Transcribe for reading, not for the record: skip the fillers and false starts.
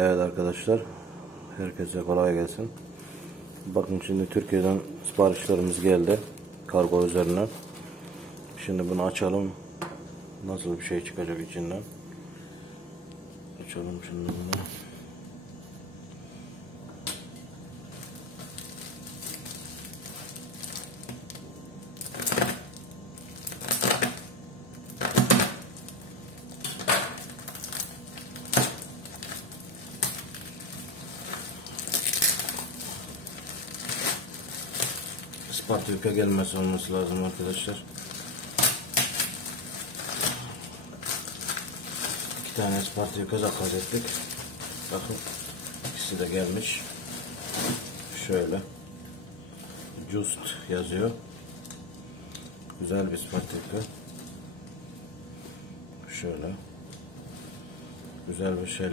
Evet arkadaşlar, herkese kolay gelsin. Bakın şimdi Türkiye'den siparişlerimiz geldi kargo üzerine. Şimdi bunu açalım, nasıl bir şey çıkacak içinden. Açalım şimdi bunu. Isparta gelmesi olması lazım arkadaşlar. 2 tane Isparta zakas ettik. Bakın ikisi de gelmiş. Şöyle Just yazıyor. Güzel bir Isparta. Şöyle güzel bir şeyler.